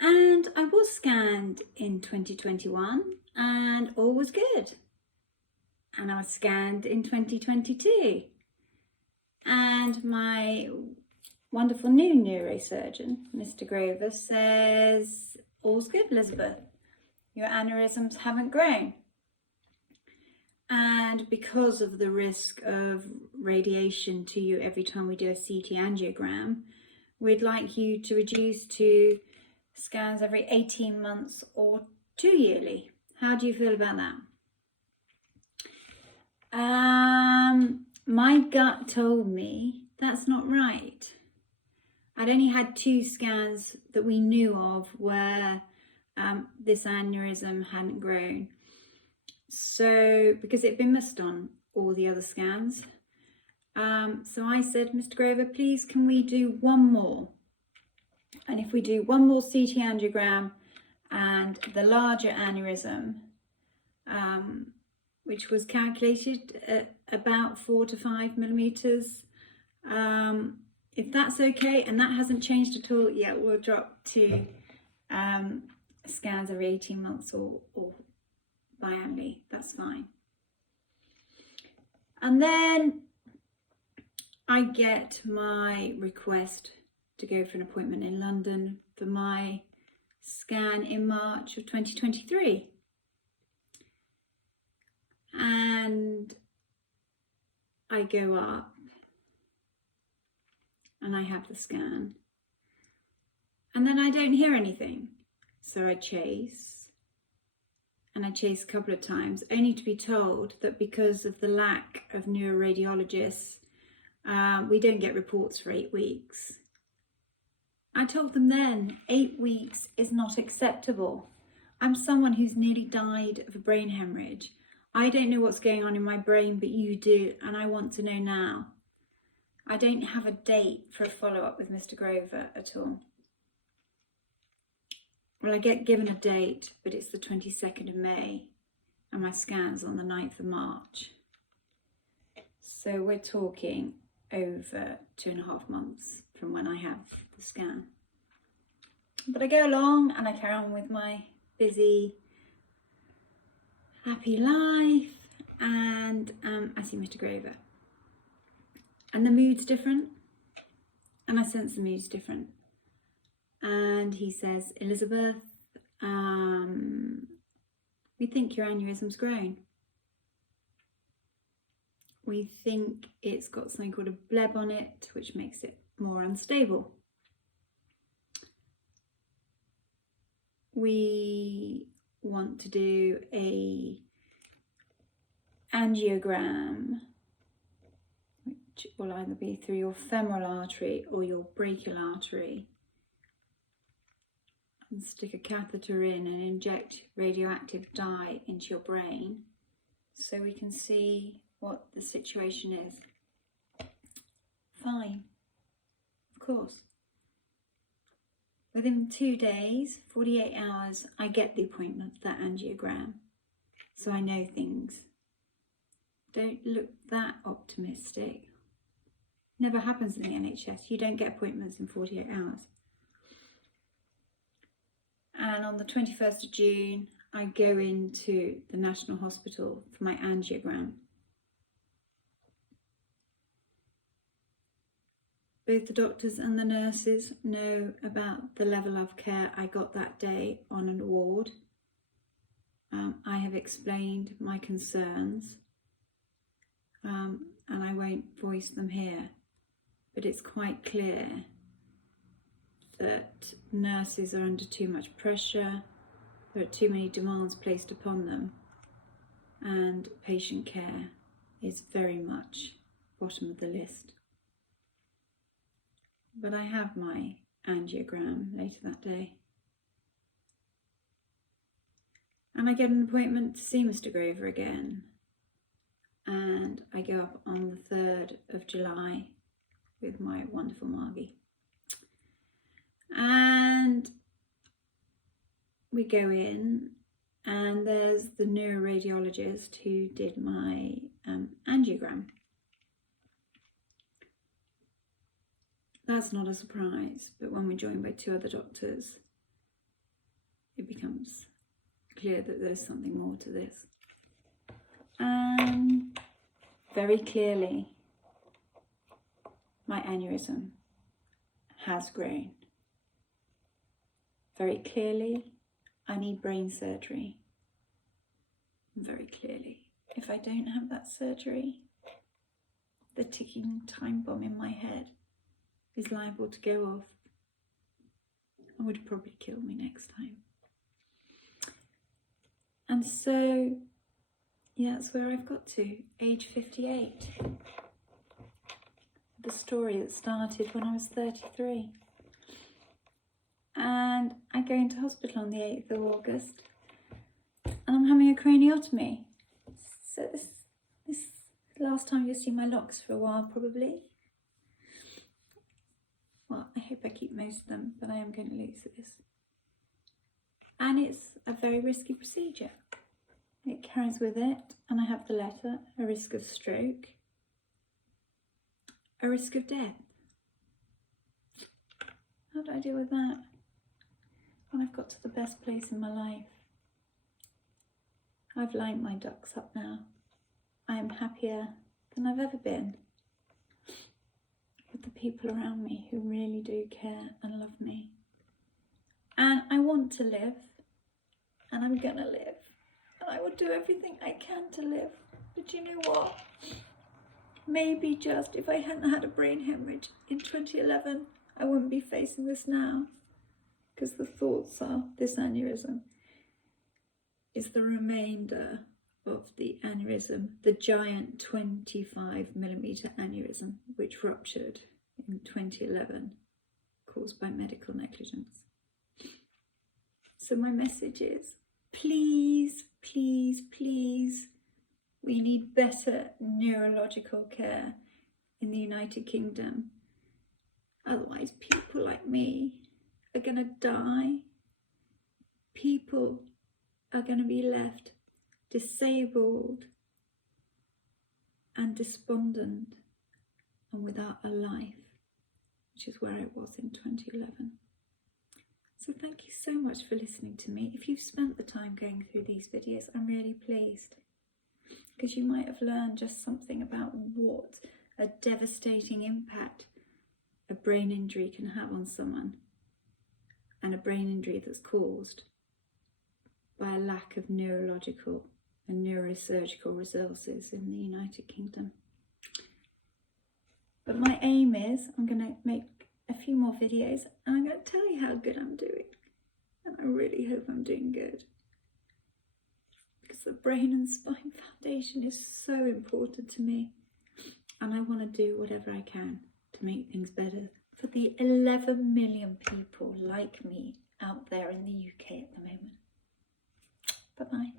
And I was scanned in 2021 and all was good. And I was scanned in 2022. And my wonderful new neurosurgeon, Mr. Grover, says, all's good, Elizabeth. Your aneurysms haven't grown. And because of the risk of radiation to you every time we do a CT angiogram, we'd like you to reduce to scans every 18 months or 2 yearly. How do you feel about that? My gut told me that's not right. I'd only had 2 scans that we knew of where this aneurysm hadn't grown. So, because it had been missed on all the other scans. So I said, Mr. Grover, please can we do one more? And if we do one more CT angiogram and the larger aneurysm, which was calculated at about 4 to 5 millimeters, if that's okay, and that hasn't changed at all, yeah, we'll drop to scans every 18 months or biannually, that's fine. And then I get my request to go for an appointment in London for my scan in March of 2023. And I go up and I have the scan. And then I don't hear anything. So I chase. And I chase a couple of times, only to be told that because of the lack of neuroradiologists, we don't get reports for 8 weeks. I told them then, 8 weeks is not acceptable. I'm someone who's nearly died of a brain hemorrhage. I don't know what's going on in my brain, but you do, and I want to know now. I don't have a date for a follow-up with Mr. Grover at all. Well, I get given a date, but it's the 22nd of May, and my scan's on the 9th of March. So we're talking over 2.5 months from when I have the scan. But I go along and I carry on with my busy, happy life, and I see Mr. Grover. And the mood's different, and I sense the mood's different. And he says, Elizabeth, we think your aneurysm's grown. We think it's got something called a bleb on it, which makes it more unstable. We want to do a angiogram, which will either be through your femoral artery or your brachial artery, and stick a catheter in and inject radioactive dye into your brain so we can see what the situation is. Fine, of course. Within 2 days, 48 hours, I get the appointment for that angiogram, so I know things. Don't look that optimistic. Never happens in the NHS. You don't get appointments in 48 hours. And on the 21st of June, I go into the National Hospital for my angiogram. Both the doctors and the nurses know about the level of care I got that day on an ward. I have explained my concerns, and I won't voice them here, but it's quite clear that nurses are under too much pressure, there are too many demands placed upon them, and patient care is very much bottom of the list. But I have my angiogram later that day. And I get an appointment to see Mr. Grover again. And I go up on the 3rd of July with my wonderful Margie. And we go in, and there's the neuroradiologist who did my angiogram. That's not a surprise, but when we're joined by 2 other doctors, it becomes clear that there's something more to this. And very clearly, my aneurysm has grown. Very clearly, I need brain surgery. Very clearly, if I don't have that surgery, the ticking time bomb in my head is liable to go off and would probably kill me next time. And so, yeah, that's where I've got to, age 58. The story that started when I was 33. And I go into hospital on the 8th of August and I'm having a craniotomy. So this last time you'll see my locks for a while probably. Well, I hope I keep most of them, but I am going to lose this. And it's a very risky procedure. It carries with it, and I have the letter, a risk of stroke, a risk of death. How do I deal with that when I've got to the best place in my life? I've lined my ducks up now. I am happier than I've ever been with the people around me who really do care and love me. And I want to live, and I'm gonna live. And I will do everything I can to live. But you know what? Maybe just if I hadn't had a brain hemorrhage in 2011, I wouldn't be facing this now. Because the thoughts are, this aneurysm is the remainder of the aneurysm, the giant 25mm aneurysm, which ruptured in 2011, caused by medical negligence. So my message is, please, please, please, we need better neurological care in the United Kingdom. Otherwise, people like me are going to die. People are going to be left disabled and despondent and without a life, which is where I was in 2011. So thank you so much for listening to me. If you've spent the time going through these videos, I'm really pleased, because you might have learned just something about what a devastating impact a brain injury can have on someone, and a brain injury that's caused by a lack of neurological and neurosurgical resources in the United Kingdom. But my aim is, I'm going to make a few more videos and I'm going to tell you how good I'm doing. And I really hope I'm doing good, because the Brain and Spine Foundation is so important to me, and I want to do whatever I can to make things better for the 11 million people like me out there in the UK at the moment. Bye-bye.